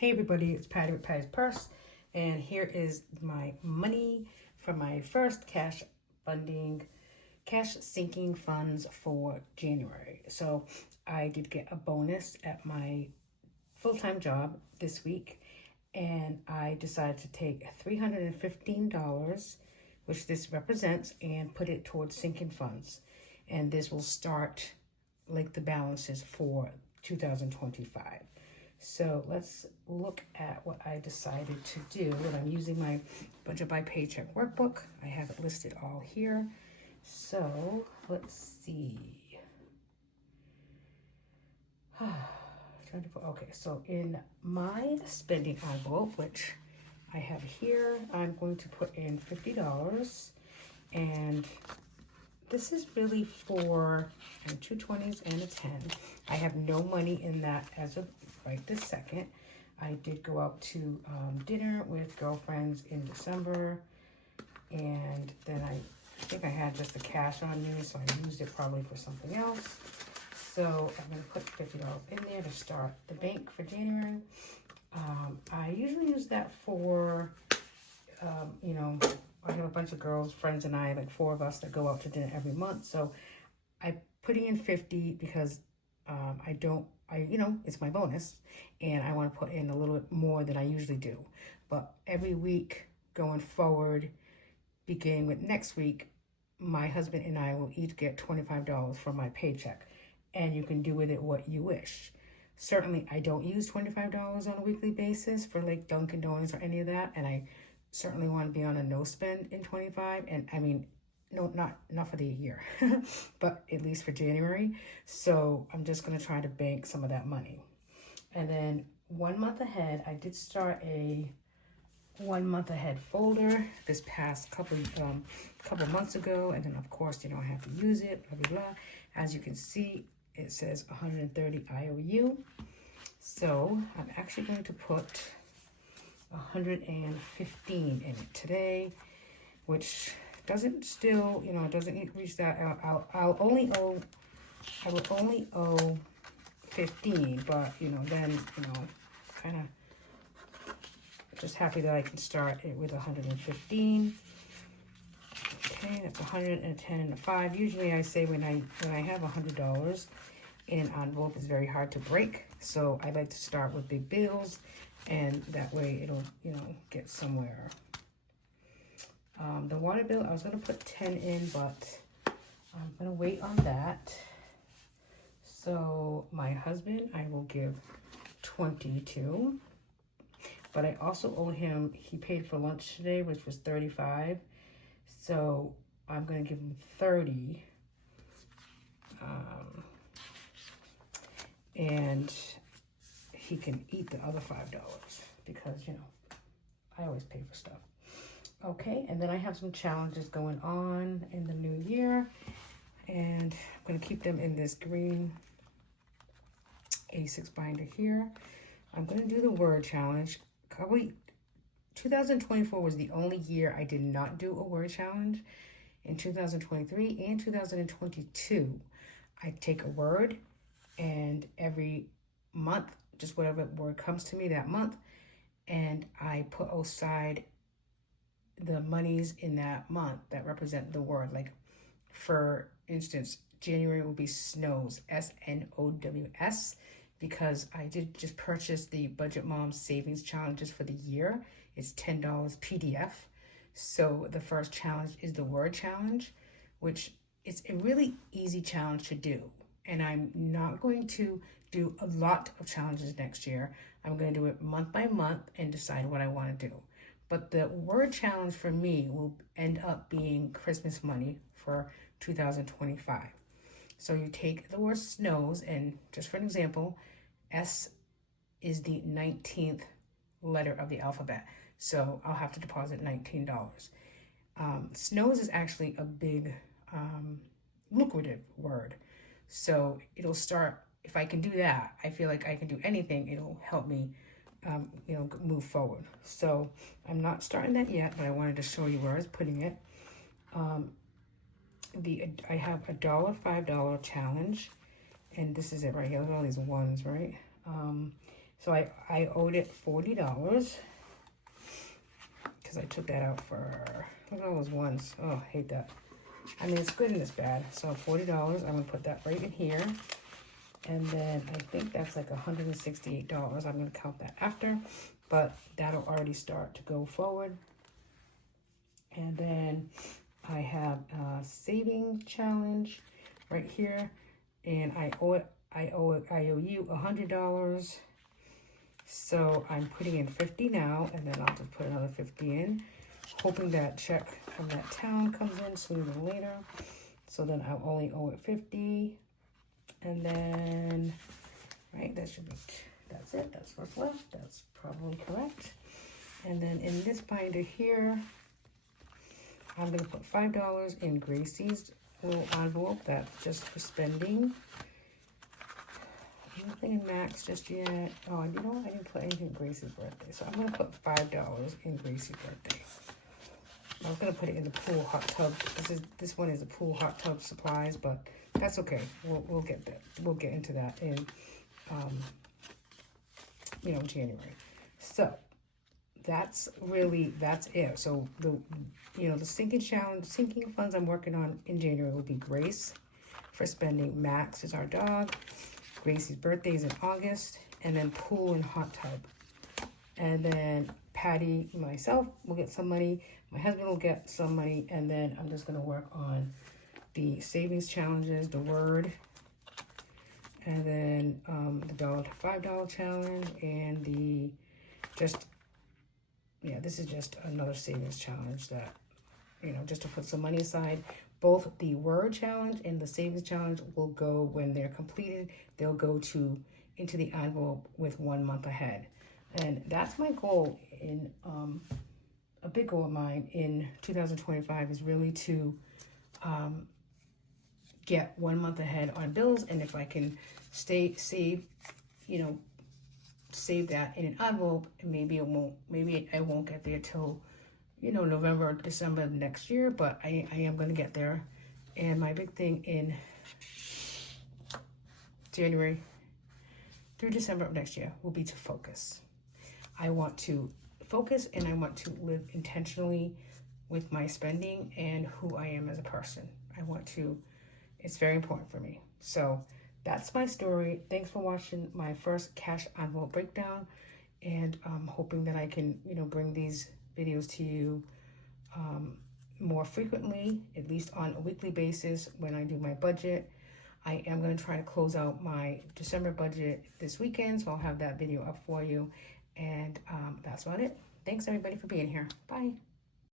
Hey everybody, it's Patty with Patty's Purse, and here is my money from my first cash sinking funds for January. So I did get a bonus at my full-time job this week, and I decided to take $315, which this represents, and put it towards sinking funds. And this will start like the balances for 2025. So let's look at what I decided to do. And I'm using my Budget by Paycheck workbook. I have it listed all here. So let's see. Okay, so in my spending envelope, which I have here, I'm going to put in $50. And this is really for two 20s and a 10. I have no money in that as of right this second. I did go out to dinner with girlfriends in December, and then I think I had just the cash on me, so I used it probably for something else. So I'm going to put $50 in there to start the bank for January. I usually use that for, I have a bunch of girls, friends and I, like 4 of us that go out to dinner every month. So I'm putting in 50 because it's my bonus, and I want to put in a little bit more than I usually do. But every week going forward, beginning with next week, my husband and I will each get $25 from my paycheck, and you can do with it what you wish. Certainly, I don't use $25 on a weekly basis for like Dunkin' Donuts or any of that, and I certainly want to be on a no spend in 25. And I mean, no, not for the year, but at least for January. So I'm just going to try to bank some of that money. And then 1 month ahead, I did start a 1 month ahead folder this past couple months ago. And then of course, I have to use it, blah, blah, blah. As you can see, it says 130 IOU. So I'm actually going to put 115 in it today, which doesn't still, doesn't reach that. I will only owe 15, but then, kind of just happy that I can start it with 115. Okay, that's 110 and a 5. Usually I say when I have $100 in an envelope, it's very hard to break. So I like to start with big bills, and that way it'll, get somewhere. The water bill, I was going to put 10 in, but I'm going to wait on that. So my husband, I will give 22. But I also owe him, he paid for lunch today, which was 35. So I'm going to give him 30. And he can eat the other $5 because, I always pay for stuff. Okay, and then I have some challenges going on in the new year, and I'm going to keep them in this green A6 binder here. I'm going to do the word challenge. Probably 2024 was the only year I did not do a word challenge. In 2023 and 2022, I take a word, and every month, just whatever word comes to me that month, and I put aside the monies in that month that represent the word. Like, for instance, January will be snows, SNOWS, because I did just purchase the Budget Mom Savings Challenges for the year. It's $10 PDF. So the first challenge is the word challenge, which is a really easy challenge to do. And I'm not going to do a lot of challenges next year. I'm going to do it month by month and decide what I want to do. But the word challenge for me will end up being Christmas money for 2025. So you take the word snows, and just for an example, S is the 19th letter of the alphabet. So I'll have to deposit $19. Snows is actually a big lucrative word. So it'll start, if I can do that, I feel like I can do anything. It'll help me move forward. So I'm not starting that yet, but I wanted to show you where I was putting it. I have a $5 challenge, and this is it right here. Look at all these ones, right? So I owed it $40 because I took that out for, look at all those ones. Oh, I hate that. I mean, it's good and it's bad. So $40, I'm gonna put that right in here. And then I think that's like $168. I'm gonna count that after, but that'll already start to go forward. And then I have a saving challenge right here, and I owe you $100. So I'm putting in 50 now, and then I'll just put another 50 in, hoping that check from that town comes in sooner than later. So then I'll only owe it 50, and then, right, that should be, that's it, that's what's left, that's probably correct. And then in this binder here, I'm gonna put $5 in Gracie's little envelope, that's just for spending. Nothing in Max just yet. Oh, you know what? I didn't put anything in Gracie's birthday. So I'm going to put $5 in Gracie's birthday. I was going to put it in the pool hot tub. This one is the pool hot tub supplies, but that's okay. We'll get that. We'll get into that in, you know, January. So that's it. So the sinking funds I'm working on in January will be Grace for spending. Max is our dog. Gracie's birthday is in August, and then pool and hot tub. And then Patty, myself, will get some money. My husband will get some money, and then I'm just going to work on the savings challenges, the word, and then the $1 to $5 challenge, and this is just another savings challenge that, you know, just to put some money aside. Both the word challenge and the savings challenge will go, when they're completed, they'll go into the envelope with 1 month ahead. And that's my goal in, a big goal of mine in 2025 is really to get 1 month ahead on bills. And if I can save that in an envelope, and maybe I won't get there till, you know, November or December of next year, but I am going to get there. And my big thing in January through December of next year will be to focus. I want to focus, and I want to live intentionally with my spending and who I am as a person. It's very important for me. So that's my story. Thanks for watching my first cash envelope breakdown, and I'm hoping that I can, you know, bring these videos to you more frequently, at least on a weekly basis when I do my budget. I am going to try to close out my December budget this weekend, so I'll have that video up for you. And that's about it. Thanks everybody for being here. Bye.